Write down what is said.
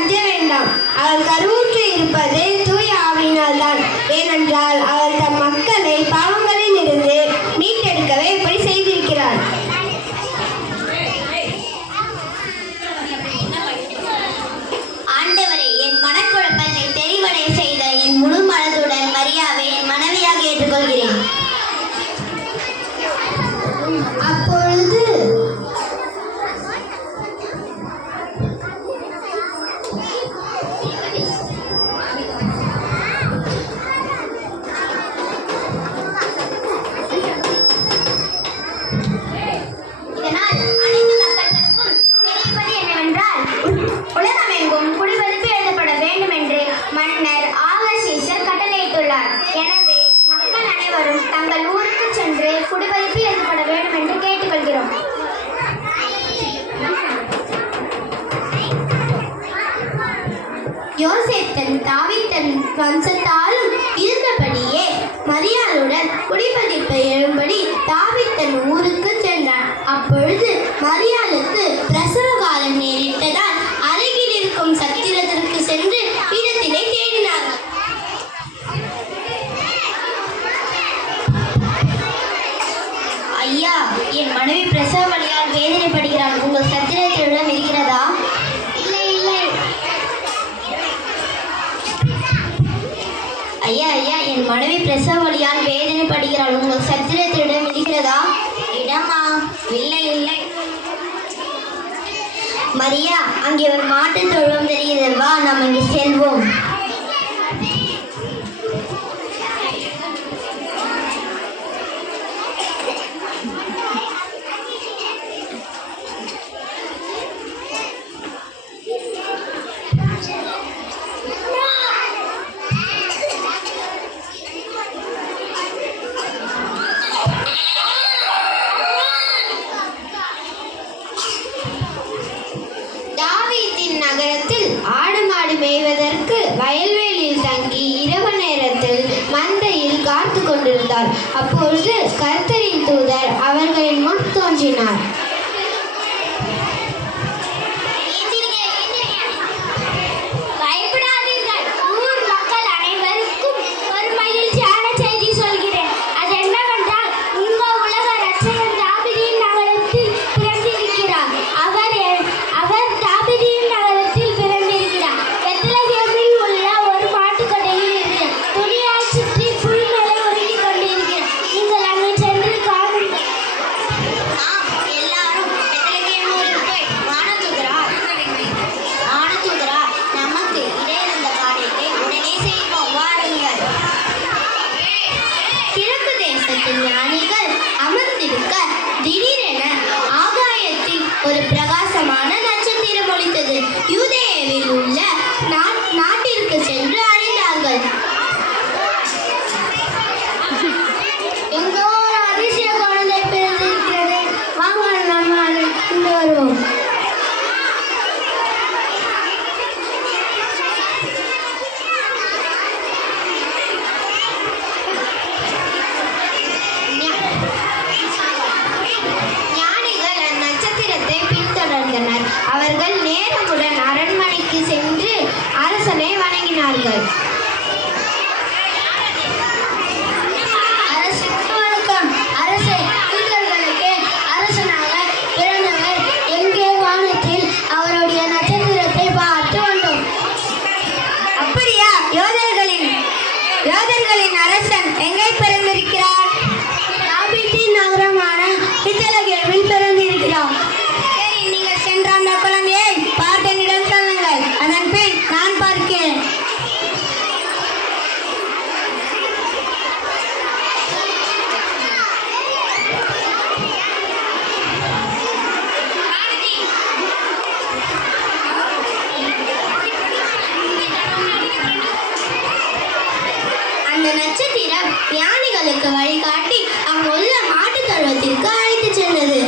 அஞ்ச வேண்டாம். அவள் கருவுற்று இருப்பது தூய ஆவியினால் தான். ஏனென்றால் அவள் தம் மக்களை பாவங்களில் இருந்து மீட்டெடுக்கவே இப்படி செய்திருக்கிறாள். ஆண்டவரே, என் மனக்குழப்பத்தை தெளிவடை செய்த என் முழு மனதுடன் மரியாவை என் மனைவியாக ஏற்றுக்கொள்கிறேன். அப்பொழுது எனவே மக்கள் அனைவரும் தங்கள் ஊருக்கு சென்று குடிபெயர்ப்பு எழுதப்பட வேண்டும் என்று கேட்டுக்கொள்கிறோம். யோசேப்பின் தாவீதின் வம்சத்தாரும் இருந்தபடியே மரியாளுடன் குடிபெயர்ப்பு எழும்படி தாவீதின் ஊருக்கு சென்றார். அப்பொழுது மரியாளுக்கு பிரசவ காலம் நேரிட்டதால் அருகில் இருக்கும் சத்திரத்திற்கு சென்று இடத்தினை தேடினார்கள். ஐயா, என் மனைவி பிரசவ வலியால் வேதனைப்படுகிறாள். உங்கள் சத்திரத்திடம் இருக்கிறதா? இல்லை இல்லை. ஐயா ஐயா, என் மனைவி பிரசவ வலியால் வேதனைப்படுகிறாள். உங்கள் சத்திரத்திடம் இருக்கிறதா? இடமா? இல்லை இல்லை. மரியா, அங்கே ஒரு மாட்டு தொழுவம் தெரிகிறது. வா, நாம் அங்கே செல்வோம். நகரத்தில் ஆடு மாடு மேய்வதற்கு வயல்வெளியில் தங்கி இரவு நேரத்தில் மந்தையில் காத்து கொண்டிருந்தார். அப்பொழுது கர்த்தரின் தூதர் அவர்களின் முன் தோன்றினார். ஞானிகள் அமர்ந்திருக்க திடீரென ஆகாயத்தில் ஒரு பிரகாசமான நட்சத்திரம் ஒளித்தது. யூதேயாவில் உள்ள நாட்டிற்கு சென்று அறிந்தார்கள். எங்கோ ஒரு அதிசய குழந்தை பிறந்திருக்கிறது. வாங்க, நம்ம அதை கொண்டு வருவோம். அவர்கள் நேரமுடன் அரண்மனைக்கு சென்று அரசனை வணங்கினார்கள். அரசுக்கு வணக்கம். அரசே, யூதர்களுக்கு அரசனாக பிறந்தவர் எங்கே? வானத்தில் அவருடைய நட்சத்திரத்தை பார்த்து வந்தோம். அப்படியா? யோதர்களின் அரசன் எங்கே பிறந்திருக்கிறார்? தாவீதின் நகரமான பெத்லகேமில் பிறந்திருக்கிறார். அந்த குழந்தையை பார்த்தனிடம் சொல்லுங்கள். அதன் பின் நான் பார்க்கிறேன். அந்த நட்சத்திரம் ஞானிகளுக்கு வழிகாட்டி அங்குள்ள மாட்டுத் தொழுவத்திற்கு அழைத்து சென்றது.